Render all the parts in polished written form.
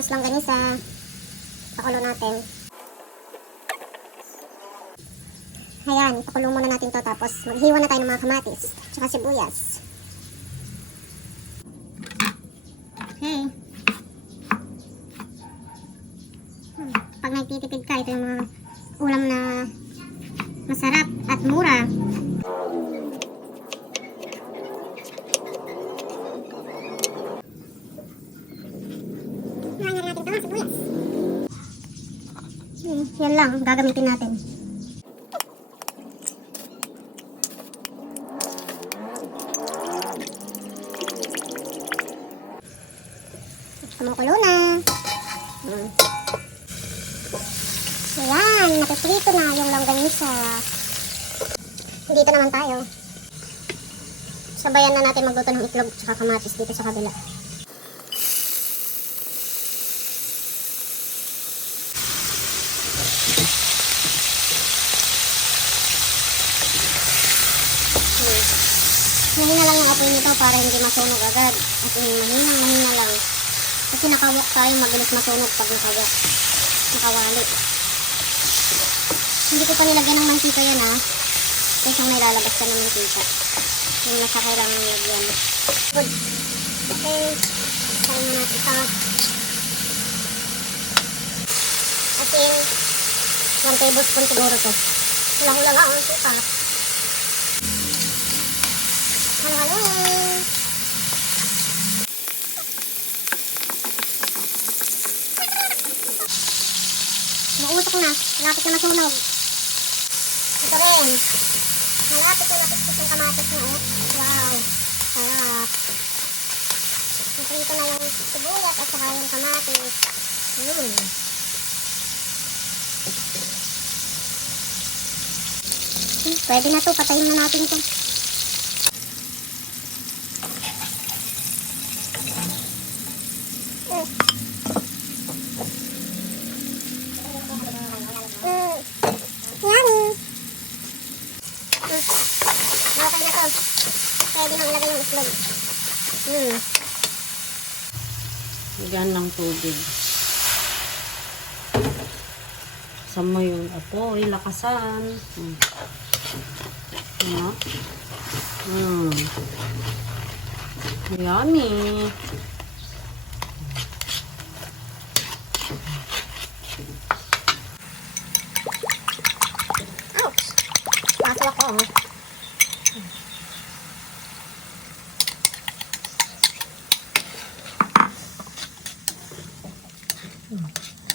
Alaminos longganisa. Pakulo natin. Ayan, pakulo muna natin to, tapos maghiwa na tayo ng mga kamatis tsaka sibuyas. Okay. Pag nagtitipid ka, ito yung mga ulam na masarap at mura. Ngayon natin ito, sibuyas. Yan lang, gagamitin natin. Kumukulo na. Ayan, napiprito na yung longganisa. Dito naman tayo. Sabayan na natin magluto ng itlog at kamatis dito sa kabila. Mahina lang yung apoy nito para hindi masunog agad. At mahina lang. Kasi nakawak tayo, mabilis masunog pag nakawali. Hindi ko pa nilagyan ng mantika yan ha. Kasi yung may lalabas ka ng mantika. Yung nasa kailangan nilagyan. Good. Okay. Sarin mo natin ito. As in, 1 tablespoon siguro to. Ulang-ulang ang suka. Halo-halo. Nauutok na. Malapit na masunog. Ito rin. Malapit na napipis yung kamatis na eh. Wow. Sarap. Naprito na yung sibuyas at saka yung kamatis. Pwede na to. Patayin na natin to. Okay na to. Pwede nang ilagay yung itlog. Lagyan ng tubig. Sama yung apoy, lakasan. Yummy. Ouch! Paso ako.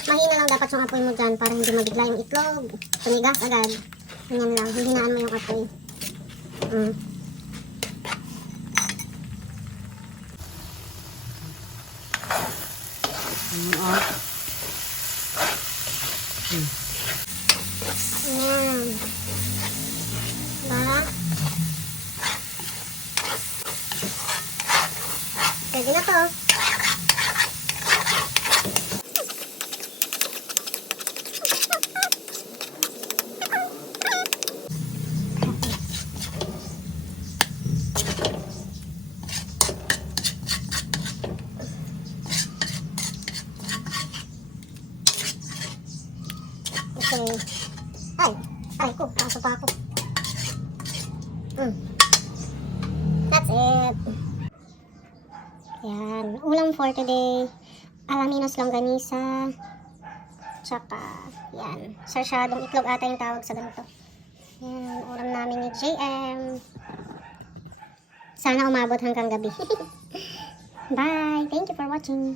Mahina lang dapat yung apoy mo dyan para hindi mabigla yung itlog. Tumigas agad. Ganyan lang. Hinaan mo yung apoy. Ayan. Ba? Pwede na to. Okay. Ay, ko. Paso pa ako. That's it. Yan. Ulam for today. Alaminos longganisa. Tsaka, yan. Sarsyadong itlog ata yung tawag sa ganito. Yan. Ulam namin ni JM. Sana umabot hanggang gabi. Bye. Thank you for watching.